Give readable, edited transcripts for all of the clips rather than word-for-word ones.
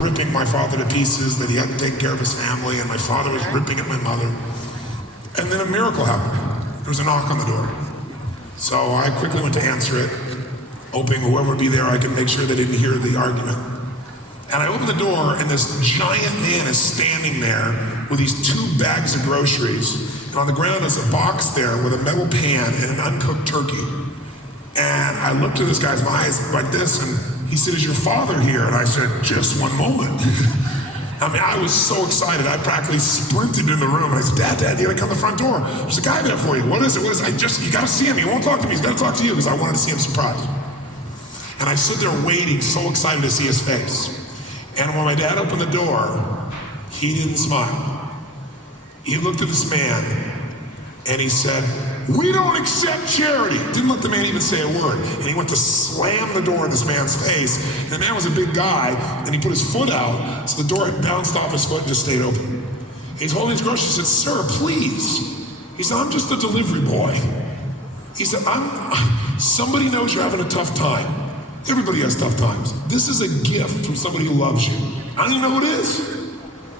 ripping my father to pieces, that he hadn't taken care of his family, and my father was ripping at my mother. And then a miracle happened. There was a knock on the door. So I quickly went to answer it, hoping whoever would be there, I could make sure they didn't hear the argument. And I opened the door, and this giant man is standing there with these 2 bags of groceries. And on the ground is a box there with a metal pan and an uncooked turkey. And I looked at this guy's eyes like this, and he said, "Is your father here?" And I said, "Just one moment." I mean, I was so excited, I practically sprinted in the room. And I said, Dad, you gotta come to the front door. There's a guy there for you. What is it? You gotta see him. He won't talk to me. He's gotta talk to you, because I wanted to see him surprised. And I stood there waiting, so excited to see his face. And when my dad opened the door, he didn't smile. He looked at this man, and he said, "We don't accept charity." Didn't let the man even say a word. And he went to slam the door in this man's face. And the man was a big guy, and he put his foot out, so the door had bounced off his foot and just stayed open. And he's holding his groceries. He said, "Sir, please." He said, "I'm just a delivery boy." He said, "Somebody knows you're having a tough time. Everybody has tough times. This is a gift from somebody who loves you. I don't even know what it is.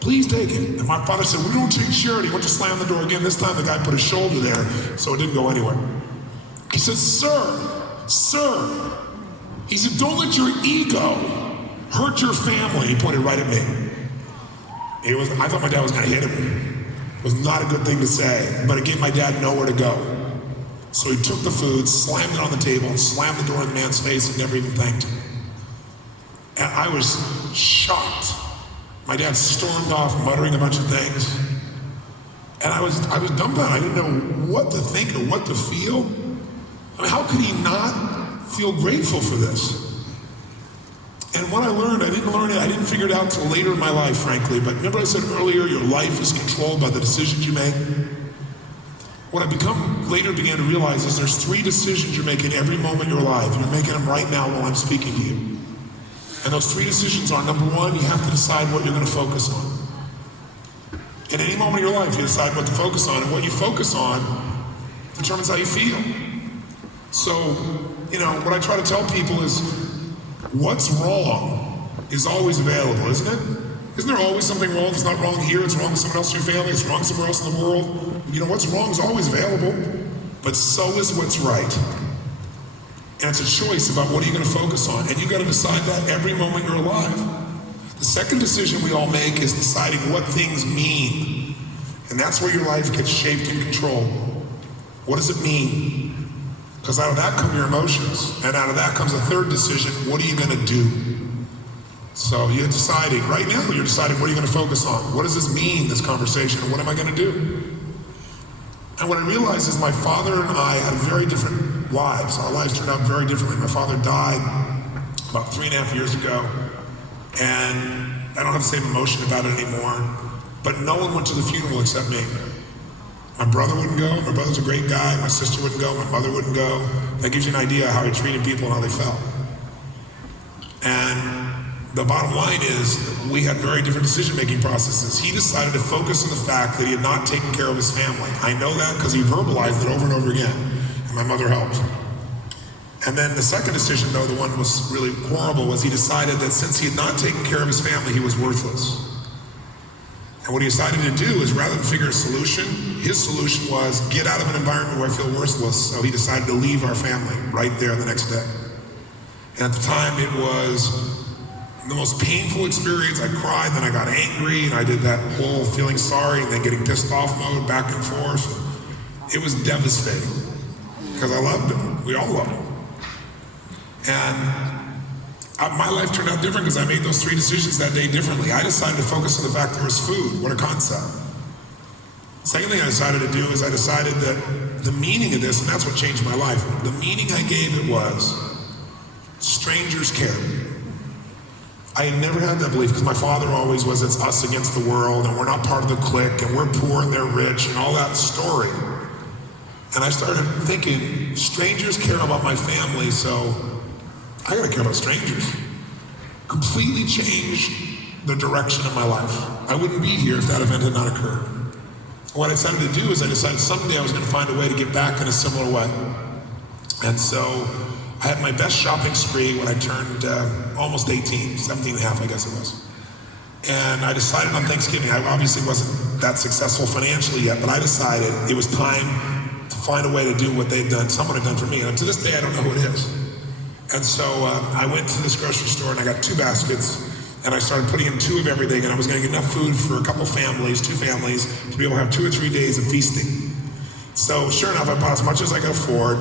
Please take it." And my father said, "We don't take charity." He went to slam the door again. This time the guy put his shoulder there, so it didn't go anywhere. He said, Sir. He said, "Don't let your ego hurt your family." He pointed right at me. I thought my dad was gonna hit him. It was not a good thing to say, but it gave my dad nowhere to go. So he took the food, slammed it on the table, and slammed the door in the man's face and never even thanked him. And I was shocked. My dad stormed off, muttering a bunch of things. And I was dumbfounded. I didn't know what to think or what to feel. I mean, how could he not feel grateful for this? And what I learned, I didn't figure it out till later in my life, frankly. But remember I said earlier, your life is controlled by the decisions you make? What I later began to realize is there's 3 decisions you're making every moment of your life. You're making them right now while I'm speaking to you. And those 3 decisions are, number 1, you have to decide what you're going to focus on. In any moment of your life, you decide what to focus on, and what you focus on determines how you feel. So, what I try to tell people is, what's wrong is always available, isn't it? Isn't there always something wrong? It's not wrong here, it's wrong with someone else in your family, it's wrong somewhere else in the world. What's wrong is always available, but so is what's right. And it's a choice about what are you going to focus on, and you've got to decide that every moment you're alive. The second decision we all make is deciding what things mean, and that's where your life gets shaped and controlled. What does it mean? Because out of that come your emotions, and out of that comes a third decision: what are you going to do? So you're deciding, right now you're deciding what are you going to focus on. What does this mean, this conversation, and what am I going to do? And what I realized is my father and I had very different lives. Our lives turned out very differently. My father died about 3.5 years ago, and I don't have the same emotion about it anymore, but no one went to the funeral except me. My brother wouldn't go. My brother's a great guy. My sister wouldn't go. My mother wouldn't go. That gives you an idea of how he treated people and how they felt. And the bottom line is we had very different decision-making processes. He decided to focus on the fact that he had not taken care of his family. I know that because he verbalized it over and over again, and my mother helped. And then the second decision, though, the one was really horrible, was he decided that since he had not taken care of his family, he was worthless. And what he decided to do is, rather than figure a solution, his solution was get out of an environment where I feel worthless. So he decided to leave our family right there the next day. And at the time, it was the most painful experience. I cried, then I got angry, and I did that whole feeling sorry and then getting pissed off mode back and forth. It was devastating because I loved him. We all loved him. And my life turned out different because I made those 3 decisions that day differently. I decided to focus on the fact there was food. What a concept. Second thing I decided to do is I decided that the meaning of this, and that's what changed my life, the meaning I gave it was strangers care. I had never had that belief because my father always was, it's us against the world, and we're not part of the clique, and we're poor and they're rich, and all that story. And I started thinking, strangers care about my family, so I gotta care about strangers. Completely changed the direction of my life. I wouldn't be here if that event had not occurred. What I decided to do is I decided someday I was gonna find a way to get back in a similar way. And so I had my best shopping spree when I turned almost 18, 17 and a half, I guess it was. And I decided on Thanksgiving, I obviously wasn't that successful financially yet, but I decided it was time to find a way to do what someone had done for me. And to this day, I don't know who it is. And so I went to this grocery store and I got 2 baskets and I started putting in 2 of everything, and I was gonna get enough food for a couple families, 2 families, to be able to have 2 or 3 days of feasting. So sure enough, I bought as much as I could afford,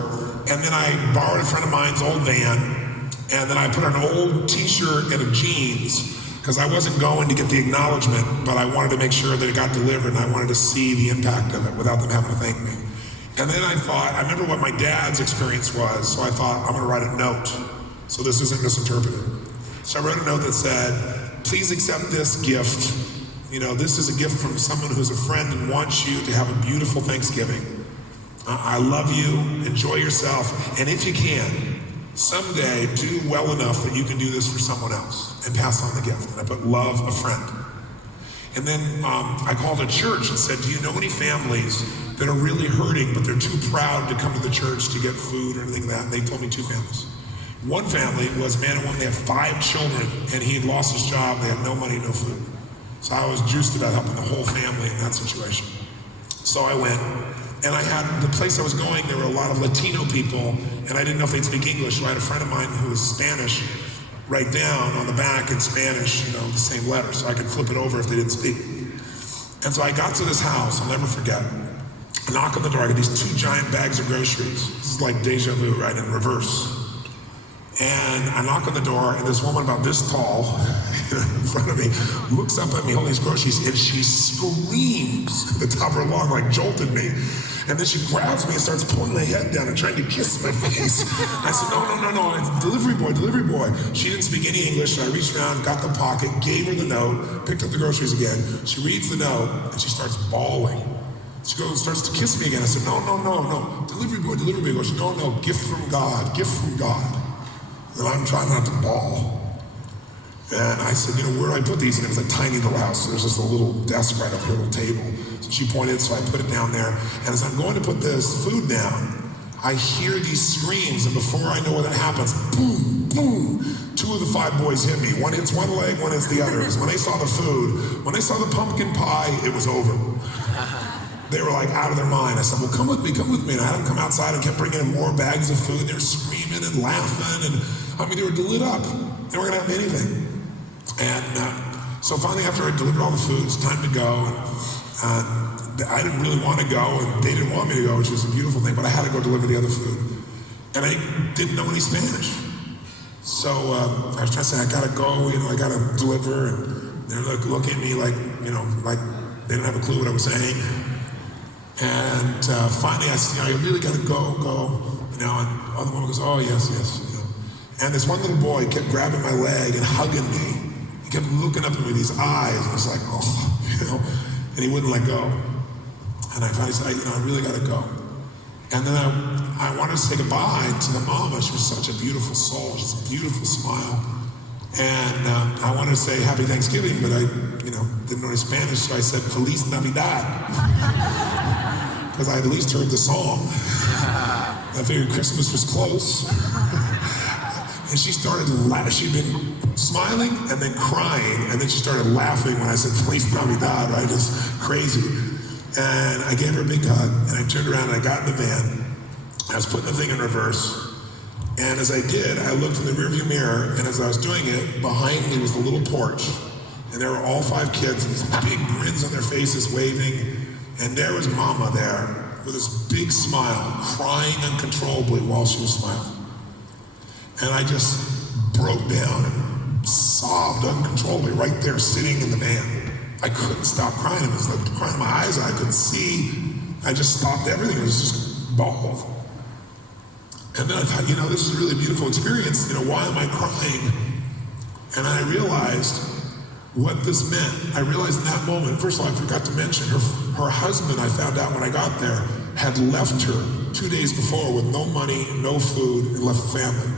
and then I borrowed a friend of mine's old van, and then I put on an old t-shirt and a jeans, because I wasn't going to get the acknowledgement, but I wanted to make sure that it got delivered, and I wanted to see the impact of it without them having to thank me. And then I remember what my dad's experience was, so I thought, I'm gonna write a note, so this isn't misinterpreted. So I wrote a note that said, please accept this gift. You know, this is a gift from someone who's a friend and wants you to have a beautiful Thanksgiving. I love you, enjoy yourself, and if you can, someday do well enough that you can do this for someone else and pass on the gift. And I put love a friend. And then I called a church and said, do you know any families that are really hurting, but they're too proud to come to the church to get food or anything like that? And they told me 2 families. One family was a man and woman, they had 5 children, and he had lost his job, they had no money, no food. So I was juiced about helping the whole family in that situation. So I went, and I had, the place I was going, there were a lot of Latino people, and I didn't know if they'd speak English, so I had a friend of mine who was Spanish write down on the back in Spanish, you know, the same letter, so I could flip it over if they didn't speak. And so I got to this house, I'll never forget. I knock on the door, I got these 2 giant bags of groceries. This is like deja vu, right, in reverse. And I knock on the door, and this woman about this tall in front of me looks up at me holding these groceries, and she screams at the top of her lung, like jolted me. And then she grabs me and starts pulling my head down and trying to kiss my face. I said, no, it's delivery boy. She didn't speak any English, so I reached around, got the pocket, gave her the note, picked up the groceries again. She reads the note, and she starts bawling. She goes and starts to kiss me again. I said, no, delivery boy. She said, no, gift from God. And I'm trying not to bawl. And I said, where do I put these? And it was a tiny little house. So there's just a little desk right up here, a little table. So she pointed, so I put it down there. And as I'm going to put this food down, I hear these screams, and before I know what happens, boom, boom, 2 of the 5 boys hit me. One hits one leg, one hits the other. Because when they saw the food, when they saw the pumpkin pie, it was over. They were like out of their mind. I said, well, come with me. And I had them come outside and kept bringing in more bags of food. They were screaming and laughing, and they were lit up. They weren't gonna have anything. And so finally, after I delivered all the food, it's time to go. And I didn't really want to go, and they didn't want me to go, which was a beautiful thing, but I had to go deliver the other food. And I didn't know any Spanish. So I was trying to say, I gotta go, I gotta deliver. And they're looking at me like they didn't have a clue what I was saying. And finally I said, I really gotta go. And the other woman goes, oh, yes. And this one little boy kept grabbing my leg and hugging me. He kept looking up at me with these eyes, and I was like, and he wouldn't let go. And I finally said, I really gotta go. And then I wanted to say goodbye to the mama. She was such a beautiful soul, just a beautiful smile. And I wanted to say Happy Thanksgiving, but I, didn't know any Spanish, so I said Feliz Navidad. Because I at least heard the song. I figured Christmas was close. And she started laughing. She'd been smiling and then crying, and then she started laughing when I said Feliz Navidad, right? It's crazy. And I gave her a big hug, and I turned around and I got in the van. I was putting the thing in reverse. And as I did, I looked in the rearview mirror, and as I was doing it, behind me was the little porch. And there were all 5 kids, and these big grins on their faces, waving. And there was Mama there with this big smile, crying uncontrollably while she was smiling. And I just broke down and sobbed uncontrollably right there sitting in the van. I couldn't stop crying. It was like crying in my eyes. I couldn't see. I just stopped everything. It was just bawled. And then I thought, this is a really beautiful experience. Why am I crying? And I realized what this meant. I realized in that moment, first of all, I forgot to mention, her husband, I found out when I got there, had left her 2 days before with no money, no food, and left the family.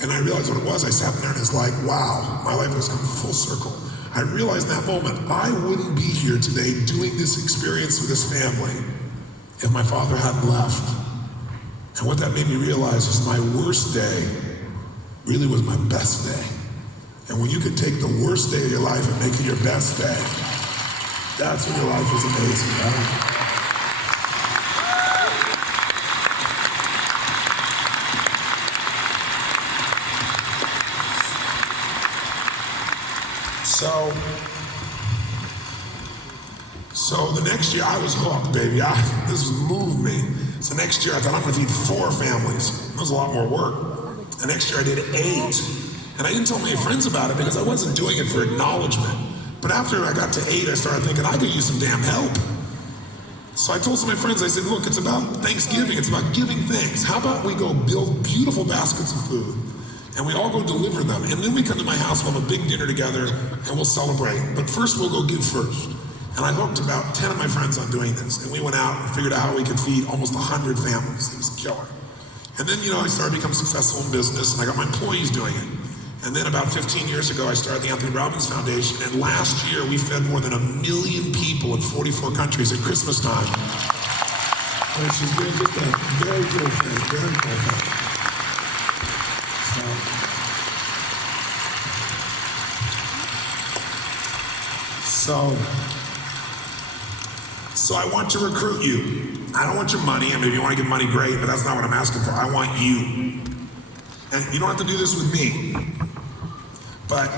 And I realized what it was. I sat there and it's like, wow, my life has come full circle. I realized in that moment, I wouldn't be here today doing this experience with this family if my father hadn't left. And what that made me realize is my worst day really was my best day. And when you can take the worst day of your life and make it your best day, that's when your life is amazing, right? So the next year I was hooked, baby. This moved me. So next year I thought I'm gonna feed 4 families. That was a lot more work. The next year I did 8. And I didn't tell my friends about it because I wasn't doing it for acknowledgement. But after I got to 8, I started thinking I could use some damn help. So I told some of my friends, I said, look, it's about Thanksgiving, it's about giving thanks. How about we go build beautiful baskets of food and we all go deliver them, and then we come to my house, we'll have a big dinner together and we'll celebrate. But first we'll go give first. And I hooked about 10 of my friends on doing this, and we went out and figured out how we could feed almost 100 families. It was killer. And then, I started to become successful in business, and I got my employees doing it. And then about 15 years ago, I started the Anthony Robbins Foundation, and last year we fed more than 1 million people in 44 countries at Christmas time. Which is just a very cool thing, very cool thing. So I want to recruit you. I don't want your money. I mean, if you want to give money, great, but that's not what I'm asking for. I want you. And you don't have to do this with me, but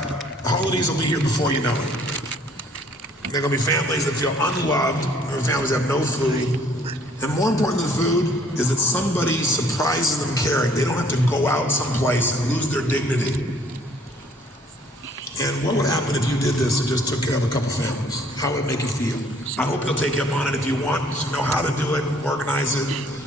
the holidays will be here before you know it. There are going to be families that feel unloved, there are families that have no food. And more important than food is that somebody surprises them caring. They don't have to go out someplace and lose their dignity. And what would happen if you did this and just took care of a couple families? How would it make you feel? I hope you'll take you up on it. If you want to know how to do it, organize it.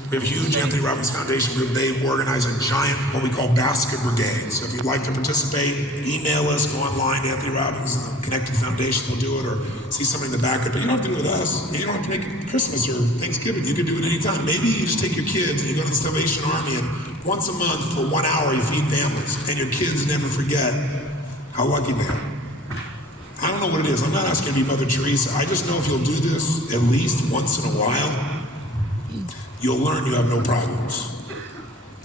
We have a huge Anthony Robbins Foundation group. They organize a giant, what we call basket brigade. So if you'd like to participate, email us, go online to Anthony Robbins, Connected Foundation will do it, or see somebody in the back. But you don't have to do it with us. You don't have to make it Christmas or Thanksgiving. You can do it anytime. Maybe you just take your kids and you go to the Salvation Army, and once a month for 1 hour you feed families, and your kids never forget how lucky they are. I don't know what it is. I'm not asking you to be Mother Teresa. I just know if you'll do this at least once in a while, you'll learn you have no problems.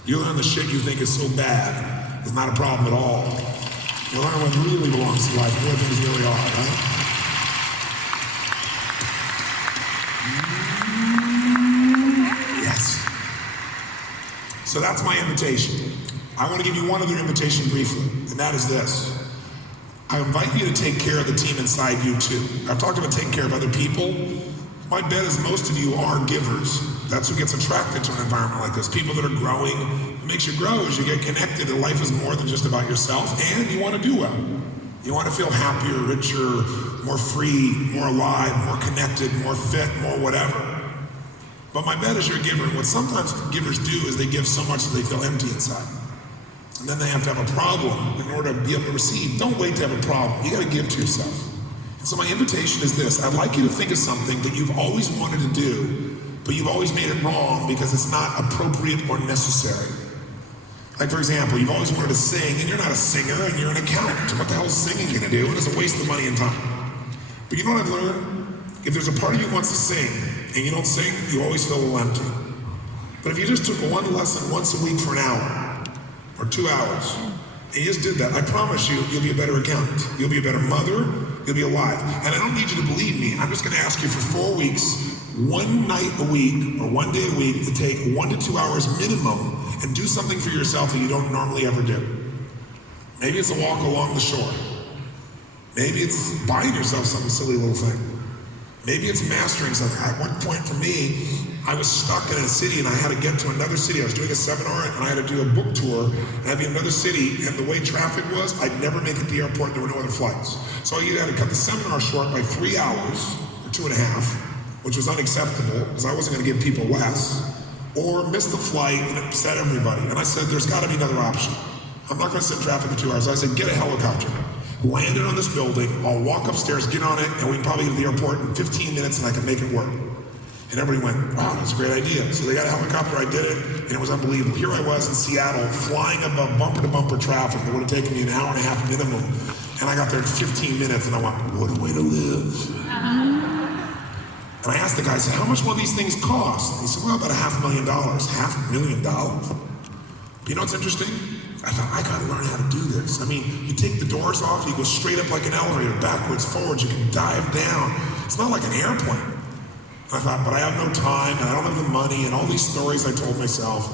You'll learn the shit you think is so bad is not a problem at all. You'll learn what really belongs to life and what things really are, right? Yes. So that's my invitation. I want to give you one other invitation briefly, and that is this. I invite you to take care of the team inside you too. I've talked about taking care of other people. My bet is most of you are givers. That's who gets attracted to an environment like this. People that are growing. What makes you grow is you get connected, and life is more than just about yourself, and you want to do well. You want to feel happier, richer, more free, more alive, more connected, more fit, more whatever. But my bet is you're a giver, and what sometimes givers do is they give so much that they feel empty inside. And then they have to have a problem in order to be able to receive. Don't wait to have a problem. You got to give to yourself. And so my invitation is this. I'd like you to think of something that you've always wanted to do, but you've always made it wrong because it's not appropriate or necessary. Like, for example, you've always wanted to sing, and you're not a singer, and you're an accountant. What the hell is singing going to do? It is a waste of money and time. But you know what I've learned? If there's a part of you who wants to sing, and you don't sing, you always feel a little empty. But if you just took one lesson once a week for an hour, or 2 hours, and you just did that, I promise you, you'll be a better accountant. You'll be a better mother. You'll be alive. And I don't need you to believe me. I'm just going to ask you for 4 weeks, one night a week, or 1 day a week, to take 1 to 2 hours minimum and do something for yourself that you don't normally ever do. Maybe it's a walk along the shore. Maybe it's buying yourself some silly little thing. Maybe it's mastering something. At one point for me, I was stuck in a city and I had to get to another city. I was doing a seminar and I had to do a book tour and I'd be in another city, and the way traffic was, I'd never make it to the airport. There were no other flights. So I either had to cut the seminar short by 3 hours, or 2.5, which was unacceptable because I wasn't going to give people less, or miss the flight and upset everybody. And I said, there's got to be another option. I'm not going to sit in traffic for 2 hours. I said, get a helicopter. Land it on this building, I'll walk upstairs, get on it, and we can probably get to the airport in 15 minutes and I can make it work. And everybody went, wow, that's a great idea. So they got a helicopter, I did it, and it was unbelievable. Here I was in Seattle, flying above bumper-to-bumper traffic that would have taken me an hour and a half minimum. And I got there in 15 minutes, and I went, what a way to live. And I asked the guy, I said, how much will these things cost? And he said, well, about $500,000. $500,000? But you know what's interesting? I thought, I gotta learn how to do this. I mean, you take the doors off, you go straight up like an elevator, backwards, forwards, you can dive down. It's not like an airplane. I thought, but I have no time, and I don't have the money, and all these stories I told myself.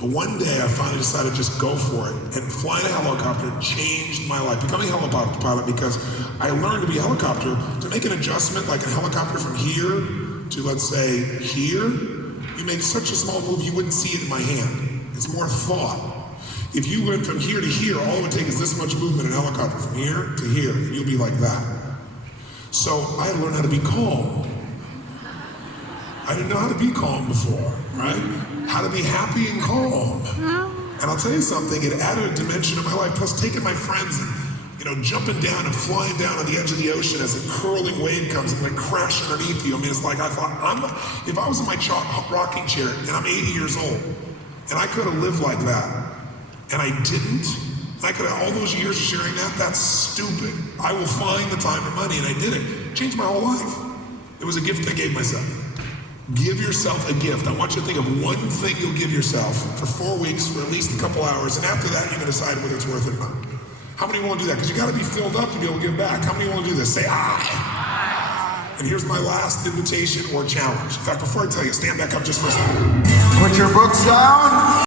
But one day I finally decided to just go for it, and flying a helicopter changed my life. Becoming a helicopter pilot, because I learned to be a helicopter, to make an adjustment like a helicopter from here to, let's say, here. You make such a small move, you wouldn't see it in my hand. It's more thought. If you went from here to here, all it would take is this much movement in a helicopter, from here to here, and you'll be like that. So I had to learn how to be calm. I didn't know how to be calm before, right? How to be happy and calm. And I'll tell you something, it added a dimension of my life, plus taking my friends and, jumping down and flying down on the edge of the ocean as a curling wave comes and like crash underneath you. I mean, it's like I thought, if I was in my rocking chair and I'm 80 years old, and I could have lived like that, and I didn't, I could have all those years sharing that, that's stupid. I will find the time and money, and I did it. Changed my whole life. It was a gift I gave myself. Give yourself a gift. I want you to think of one thing you'll give yourself for 4 weeks, for at least a couple hours, and after that you can decide whether it's worth it or not. How many want to do that? Because you got to be filled up to be able to give back. How many want to do this? Say I. And here's my last invitation or challenge. In fact, before I tell you, stand back up just for a second. Put your books down.